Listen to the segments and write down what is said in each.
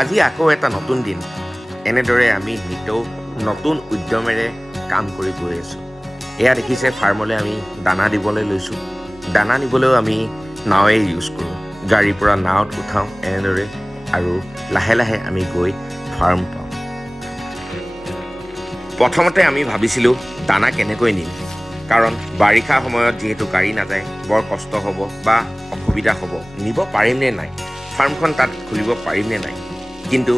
আজি আকৌ এটা নতুন দিন এনেদৰে আমি নিতৌ নতুন উদ্যমেৰে কাম কৰি গৈ আছোঁ। এয়া দেখিছে ফাৰ্মলৈ আমি দানা দিবলৈ লৈছোঁ। দানা নিবলৈও আমি নাৱে ইউজ কৰোঁ। গাড়ীৰ পৰা নাৱত উঠাওঁ এনেদৰে আৰু লাহে লাহে আমি গৈ ফাৰ্ম পাওঁ। প্ৰথমতে আমি ভাবিছিলোঁ দানা কেনেকৈ নিম, কাৰণ বাৰিষা সময়ত যিহেতু গাড়ী নাযায় বৰ কষ্ট হ'ব বা অসুবিধা হ'ব, নিব পাৰিম নে নাই, ফাৰ্মখন তাত খুলিব পাৰিম নে নাই। কিন্তু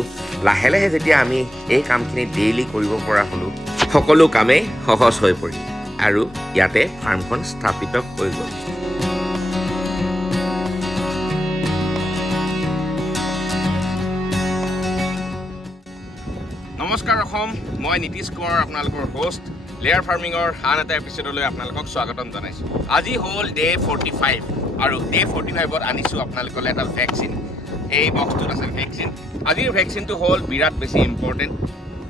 লাহে লাহে যেতিয়া আমি এই কামখিনি ডেইলি কৰিব পৰা হ'লোঁ, সকলো কামেই সহজ হৈ পৰিল আৰু ইয়াতে ফাৰ্মখন স্থাপিত হৈ গ'ল। নমস্কাৰ অসম, মই নীতিশ কুমাৰ আপোনালোকৰ হোষ্ট। লেয়াৰ ফাৰ্মিঙৰ আন এটা এপিছডলৈ আপোনালোকক স্বাগতম জনাইছোঁ। আজি হ'ল ডে 45 আৰু ডে 45ত আনিছোঁ আপোনালোকলৈ এটা ভেকচিন। এই বক্সটোত আছে ভেকচিন। আজিৰ ভেকচিনটো হ'ল বিৰাট বেছি ইম্পৰ্টেণ্ট,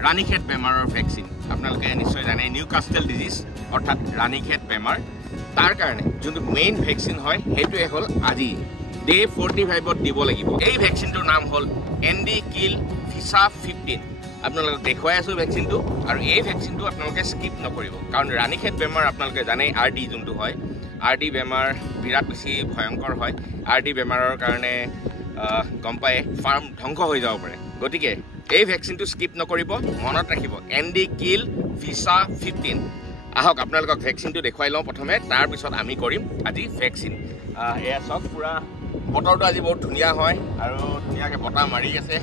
ৰাণীখেত বেমাৰৰ ভেকচিন। আপোনালোকে নিশ্চয় জানে নিউকাষ্টেল ডিজিজ অৰ্থাৎ ৰাণীখেত বেমাৰ। তাৰ কাৰণে যোনটো মেইন ভেকচিন হয় সেইটোৱে হ'ল আজি ডে 45ত দিব লাগিব। এই ভেকচিনটোৰ নাম হ'ল ND Kill Visa 15। আপোনালোকক দেখুৱাই আছোঁ ভেকচিনটো, আৰু এই ভেকচিনটো আপোনালোকে স্কিপ নকৰিব, কাৰণ ৰাণীখেত বেমাৰ আপোনালোকে জানেই RD যোনটো হয়, RD বেমাৰ বিৰাট বেছি ভয়ংকৰ হয়। RD বেমাৰৰ কাৰণে গম পায় ফাৰ্ম ধ্বংস হৈ যাব পাৰে। গতিকে এই ভেকচিনটো স্কিপ নকৰিব, মনত ৰাখিব ND Kill Visa 15। আহক আপোনালোকক ভেকচিনটো দেখুৱাই লওঁ প্ৰথমে, তাৰপিছত আমি কৰিম আজি ভেকচিন। এয়া চাওক, পূৰা বতৰটো আজি বহুত ধুনীয়া হয় আৰু ধুনীয়াকৈ বতাহ মাৰি আছে।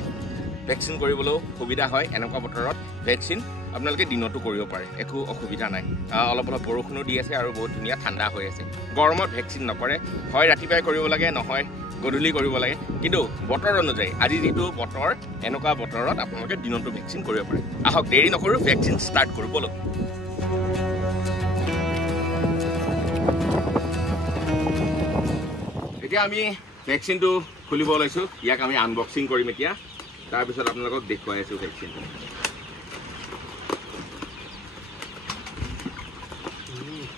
ভেকচিন কৰিবলৈও সুবিধা হয়। এনেকুৱা বতৰত ভেকচিন আপোনালোকে দিনতো কৰিব পাৰে, একো অসুবিধা নাই। অলপ অলপ বৰষুণো দি আছে আৰু বহুত ধুনীয়া ঠাণ্ডা হৈ আছে। গৰমত ভেকচিন নকৰে, হয় ৰাতিপুৱাই কৰিব লাগে, নহয় গধূলি কৰিব লাগে। কিন্তু বতৰ অনুযায়ী আজি যিটো বতৰ, এনেকুৱা বতৰত আপোনালোকে দিনতো ভেকচিন কৰিব পাৰে। আহক দেৰি নকৰোঁ, ভেকচিন ষ্টাৰ্ট কৰিব লাগিব। এতিয়া আমি ভেকচিনটো খুলিব লৈছোঁ। ইয়াক আমি আনবক্সিং কৰিম এতিয়া, তাৰপিছত আপোনালোকক দেখুৱাই আছোঁ ভেকচিনটো।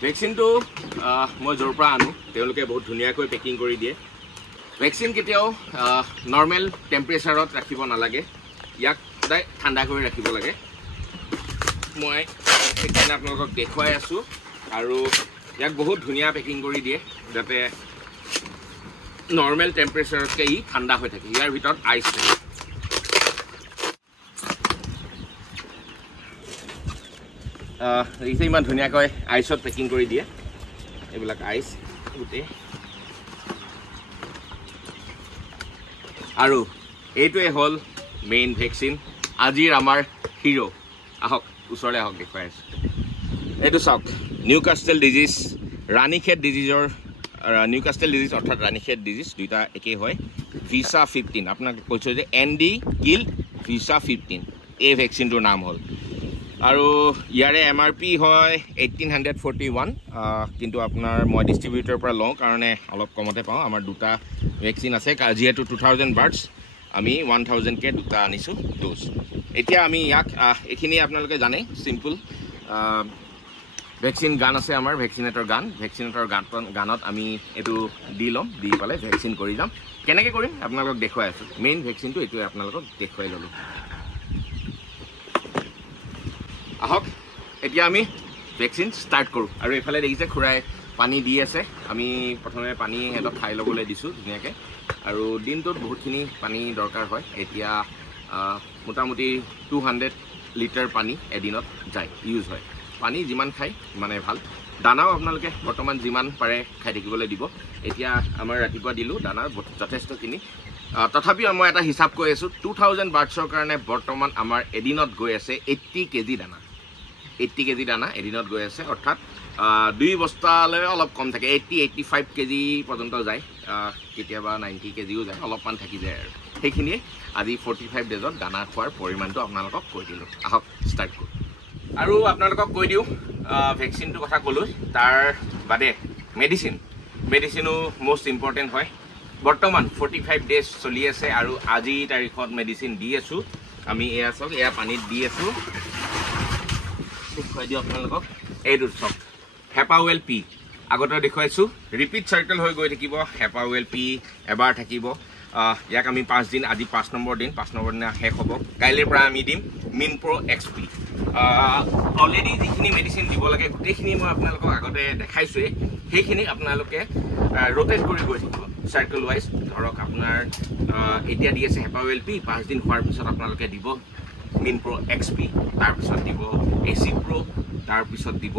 ভেকচিনটো মই য'ৰ পৰা আনো তেওঁলোকে বহুত ধুনীয়াকৈ পেকিং কৰি দিয়ে। ভেকচিন কেতিয়াও নৰ্মেল টেম্পাৰেচাৰত ৰাখিব নালাগে, ইয়াক সদায় ঠাণ্ডা কৰি ৰাখিব লাগে। মই সেইকাৰণে আপোনালোকক দেখুৱাই আছোঁ, আৰু ইয়াক বহুত ধুনীয়া পেকিং কৰি দিয়ে যাতে নৰ্মেল টেম্পাৰেচাৰতকৈ ই ঠাণ্ডা হৈ থাকে। ইয়াৰ ভিতৰত আইচ থাকে। দেখিছে ইমান ধুনীয়াকৈ আইচত পেকিং কৰি দিয়ে, এইবিলাক আইচ গোটেই। আৰু এইটোৱে হ'ল মেইন ভেকচিন, আজিৰ আমাৰ হিৰো। আহক ওচৰলৈ আহক, দেখুৱাই আছোঁ। এইটো চাওক, নিউকাষ্টেল ডিজিজ, ৰাণীখেত ডিজিজৰ নিউকাষ্টেল ডিজিজ অৰ্থাৎ ৰাণীখেত ডিজিজ দুইটা একেই হয়। Visa 15 আপোনাক কৈছোঁ যে ND Kill Visa 15 এই ভেকচিনটোৰ নাম হ'ল। আৰু ইয়াৰে MRP হয় 1841, কিন্তু আপোনাৰ মই ডিষ্ট্ৰিবিউটৰৰ পৰা লওঁ কাৰণে অলপ কমতে পাওঁ। আমাৰ দুটা ভেকচিন আছে, যিহেতু 2000 বাৰ্ডছ, আমি 1000কৈ দুটা আনিছোঁ ড'জ। এতিয়া আমি ইয়াক এইখিনি আপোনালোকে জানে, চিম্পল ভেকচিন গান আছে আমাৰ, ভেকচিনেটৰ গান। ভেকচিনেটৰ গানত আমি এইটো দি ল'ম, দি পেলাই ভেকচিন কৰি যাম। কেনেকৈ কৰিম আপোনালোকক দেখুৱাই আছোঁ। মেইন ভেকচিনটো এইটোৱে আপোনালোকক দেখুৱাই ল'লোঁ। আহক এতিয়া আমি ভেকচিন ষ্টাৰ্ট কৰোঁ। আৰু এইফালে দেখিছে খুৰাই পানী দি আছে। আমি প্ৰথমে পানী সিহঁতক খাই ল'বলৈ দিছোঁ ধুনীয়াকৈ, আৰু দিনটোত বহুতখিনি পানী দৰকাৰ হয়। এতিয়া মোটামুটি 200 লিটাৰ পানী এদিনত যায়, ইউজ হয়। পানী যিমান খায় সিমানেই ভাল। দানাও আপোনালোকে বৰ্তমান যিমান পাৰে খাই থাকিবলৈ দিব। এতিয়া আমাৰ ৰাতিপুৱা দিলোঁ দানা যথেষ্টখিনি, তথাপিও মই এটা হিচাপ কৈ আছোঁ। 2000 বাৰ্ডছৰ কাৰণে বৰ্তমান আমাৰ এদিনত গৈ আছে 80 কেজি দানা। 80 কেজি দানা এদিনত গৈ আছে, অৰ্থাৎ 2 বস্তালৈ অলপ কম থাকে। 80-85 কেজি পৰ্যন্ত যায়, কেতিয়াবা 90 কেজিও যায়, অলপমান থাকি যায়। আৰু সেইখিনিয়ে আজি 45 ডেজত দানা খোৱাৰ পৰিমাণটো আপোনালোকক কৈ দিলোঁ। আহক ষ্টাৰ্ট কৰোঁ। আৰু আপোনালোকক কৈ দিওঁ, ভেকচিনটোৰ কথা ক'লোঁ, তাৰ বাদে মেডিচিনো মষ্ট ইম্পৰ্টেণ্ট হয়। বৰ্তমান 45 ডেজ চলি আছে, আৰু আজিৰ তাৰিখত মেডিচিন দি আছোঁ আমি। এয়া চাওক, এয়া পানীত দি আছোঁ, দেখুৱাই দিওঁ আপোনালোকক। এইটো চাওক, হেপাৱেল P আগতে দেখুৱাইছোঁ ৰিপিট চাৰ্কেল হৈ গৈ থাকিব হেপা ৱেল পি এবাৰ থাকিব ইয়াক আমি 5 দিন আজি 5 নম্বৰ দিন 5 নম্বৰ দিনা শেষ হ'ব কাইলৈৰ পৰা আমি দিম মিন প্ৰ' XP অলৰেডি যিখিনি মেডিচিন দিব লাগে গোটেইখিনি মই আপোনালোকক আগতে দেখাইছোঁৱেই সেইখিনি আপোনালোকে ৰোটেট কৰি গৈ থাকিব চাৰ্কেল ৱাইজ ধৰক আপোনাৰ এতিয়া দি আছে হেপা ৱেল পি 5 দিন হোৱাৰ পিছত আপোনালোকে দিব মিন প্ৰ' XP তাৰপিছত দিব AC প্ৰ' তাৰপিছত দিব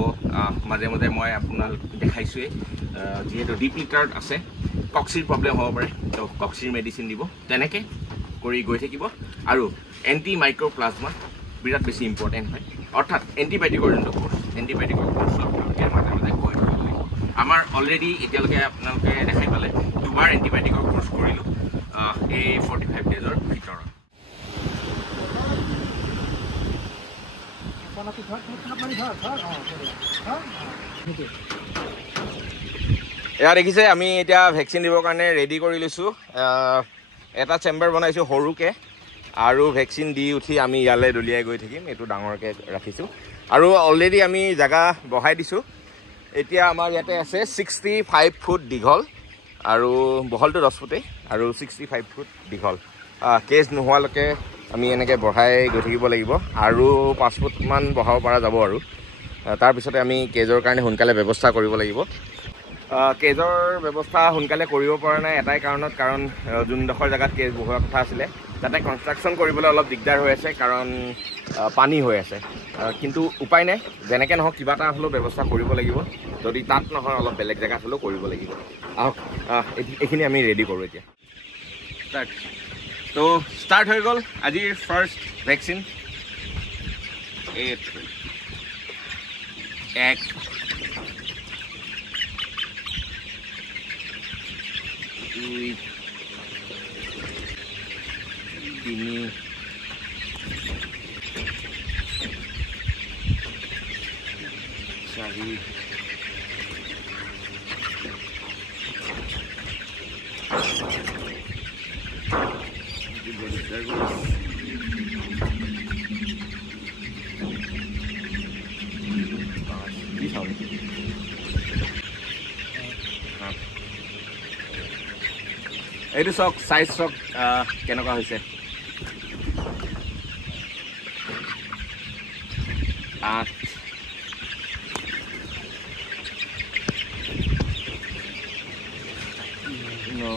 মাজে মাজে মই আপোনালোক দেখাইছোঁৱেই যিহেতু ডিপ লিটাৰত আছে কক্সিৰ প্ৰব্লেম হ'ব পাৰে তো কক্সিৰ মেডিচিন দিব তেনেকৈ কৰি গৈ থাকিব আৰু এণ্টি মাইক্ৰ'প্লাজমা বিৰাট বেছি ইম্পৰ্টেণ্ট হয় অৰ্থাৎ এণ্টিবায়'টিকৰ যোনটো কোৰ্চ এণ্টিবায়'টিকৰ কোৰ্চটো আপোনালোকে মাজে মাজে গৈ থাকিব লাগিব আমাৰ অলৰেডি এতিয়ালৈকে আপোনালোকে দেখাই পালে দুবাৰ এণ্টিবায়'টিকৰ কোৰ্চ কৰিলোঁ এই 45 ডেজৰ ভিতৰত এয়া দেখিছে আমি এতিয়া ভেকচিন দিবৰ কাৰণে ৰেডি কৰি লৈছোঁ এটা চেম্বাৰ বনাইছোঁ সৰুকৈ আৰু ভেকচিন দি উঠি আমি ইয়ালৈ দলিয়াই গৈ থাকিম এইটো ডাঙৰকৈ ৰাখিছোঁ আৰু অলৰেডি আমি জেগা বহাই দিছোঁ এতিয়া আমাৰ ইয়াতে আছে 65 ফুট দীঘল আৰু বহলটো 10 ফুটেই আৰু 65 ফুট দীঘল কেজ নোহোৱালৈকে আমি এনেকৈ বঢ়াই গৈ থাকিব লাগিব আৰু 5 ফুটমান বঢ়াব পৰা যাব আৰু তাৰপিছতে আমি কেজৰ কাৰণে সোনকালে ব্যৱস্থা কৰিব লাগিব কেজৰ ব্যৱস্থা সোনকালে কৰিব পৰা নাই এটাই কাৰণত কাৰণ যোনডোখৰ জেগাত কেজ বহোৱা কথা আছিলে তাতে কনষ্ট্ৰাকশ্যন কৰিবলৈ অলপ দিগদাৰ হৈ আছে কাৰণ পানী হৈ আছে কিন্তু উপায় নাই যেনেকৈ নহওক কিবা এটা হ'লেও ব্যৱস্থা কৰিব লাগিব যদি তাত নহয় অলপ বেলেগ জেগাত হ'লেও কৰিব লাগিব আহক এইখিনি আমি ৰেডি কৰোঁ এতিয়া তো ষ্টাৰ্ট হৈ গ'ল আজিৰ ফাৰ্ষ্ট ভেকচিন 1 2 3 4 এইটো চাওক সাইজ চাওক কেনেকুৱা হৈছে 8 no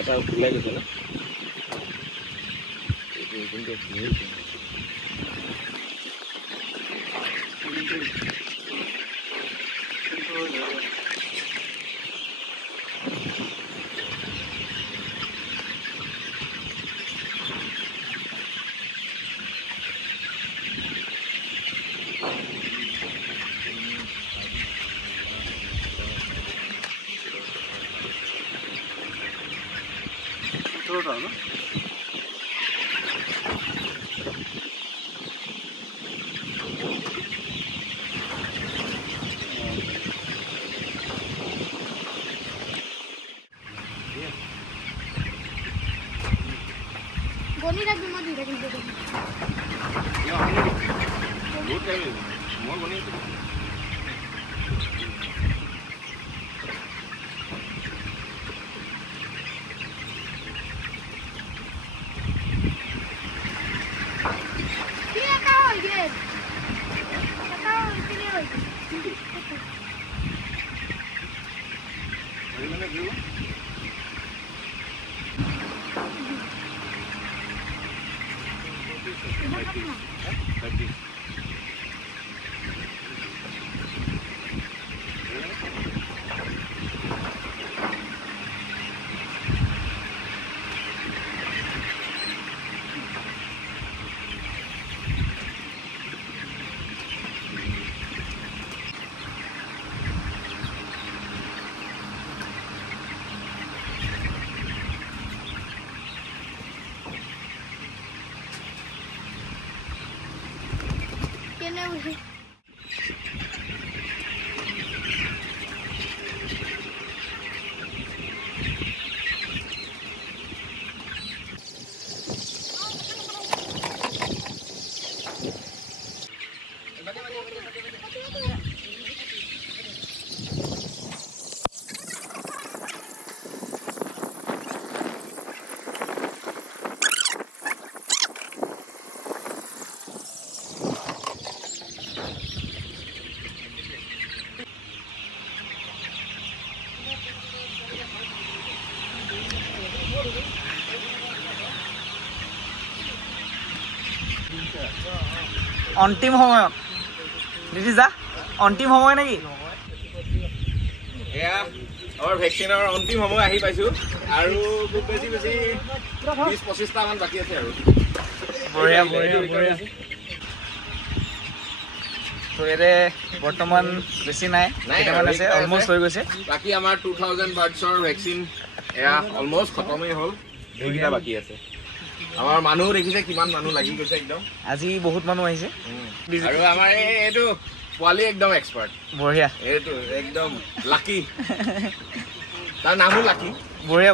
এটা ওলাই গৈছে না no? Goni ragbi mo dito kung dito. Yo, good time. More goni. গৈছে অন্তিম সময়ত নিদিছা অন্তিম সময় নেকি এয়া আমাৰ ভেকচিনৰ অন্তিম সময় আহি পাইছো আৰু খুব বেছি 20-25টা মান বাকি আছে আৰু বঢ়িয়া তো এৰে বৰ্তমান বেছি নাই কেইটামান আছে অলমোষ্ট হৈ গৈছে বাকি আমাৰ 2000 বাৰ্ডছৰ ভেকচিন এয়া অলমোষ্ট খতমেই হ'ল দুইটা বাকি আছে আমাৰ মানুহ দেখিছে কিমান মানুহ লাগি গৈছে একদম আজি বহুত মানুহ আহিছে আৰু আমাৰ এইটো পোৱালি একদম এক্সপাৰ্ট বঢ়িয়া এইটো একদম লাকি তাৰ নামো লাকি বঢ়িয়া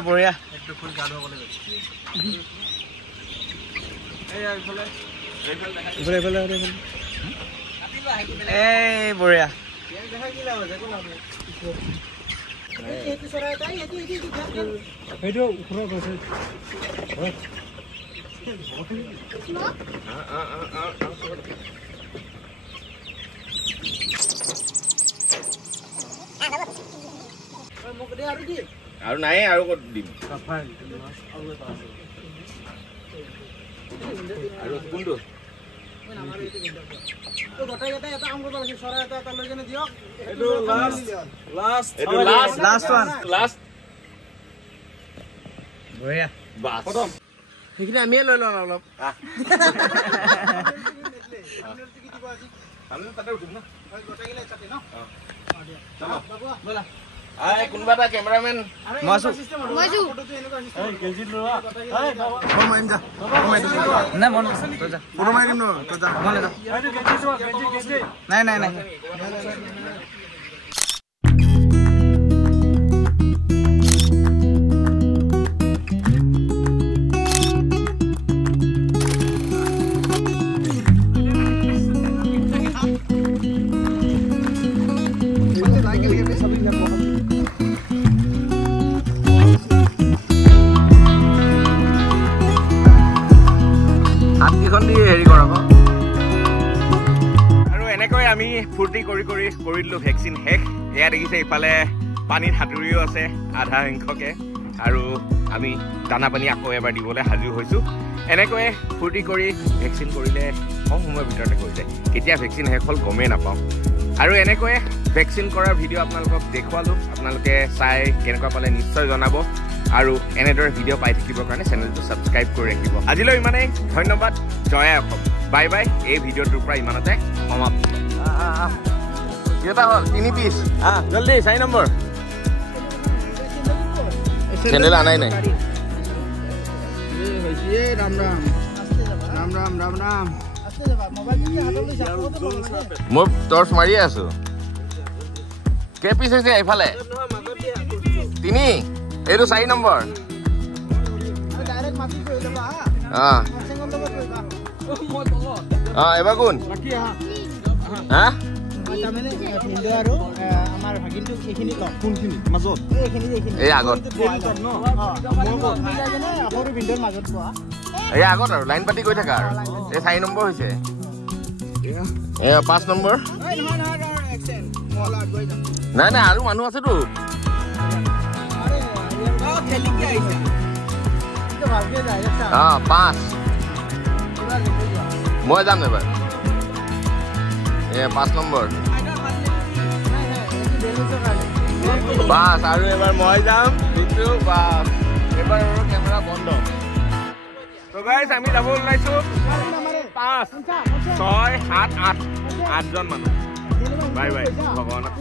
এই বঢ়িয়া আৰু নাই আৰু ক'ত দিম আৰু কোনটো সেইখিনি আমিয়ে লৈ লওঁ অলপ কোনোবা এটা কেমেৰামেন নাই হেৰি কৰ আকৌ আৰু এনেকৈ আমি ফূৰ্তি কৰিলোঁ ভেকচিন শেষ এয়া দেখিছে ইফালে পানীত সাঁতুৰিও আছে আধা সংখ্যকে আৰু আমি দানা পানী আকৌ এবাৰ দিবলৈ সাজু হৈছোঁ এনেকৈয়ে ফূৰ্তি কৰি ভেকচিন কৰিলে কম সময়ৰ ভিতৰতে কৰি যায় কেতিয়া ভেকচিন শেষ হ'ল গমেই নাপাওঁ আৰু এনেকৈয়ে ভেকচিন কৰাৰ ভিডিঅ' আপোনালোকক দেখুৱালোঁ আপোনালোকে চাই কেনেকুৱা পালে নিশ্চয় জনাব আৰু এনেদৰে ভিডিঅ' পাই থাকিবৰ কাৰণে চেনেলটো ছাবস্ক্ৰাইব কৰি ৰাখিব আজিলৈ ইমানেই ধন্যবাদ জয় অসম বাই বাই এই ভিডিঅ'টোৰ পৰা ইমানতে সমাপ্ত কেইটা হ'ল 3 পিচ জলদি 4 নম্বৰ চেনেল আনাই নাই ৰাম মই টৰ্চ মাৰিয়ে আছো কেই পিচ হৈছে এইফালে 3 এইটো 4 নম্বৰ এবাৰ কোন হা এই আগত এই আগত আৰু লাইন পাতি গৈ থাকা আৰু এই 4 নম্বৰ হৈছে 5 নম্বৰ নাই আৰু মানুহ আছেতো পাঁচ মই যাম এবাৰ 5 নম্বৰ বাছ আৰু এবাৰ মই যাম বাছ এবাৰ আৰু কেমেৰা বন্ধ তো গাইজ আমি যাব ওলাইছো 5, 6, 7, 8 জন মানুহ বাই বাই ভগৱানক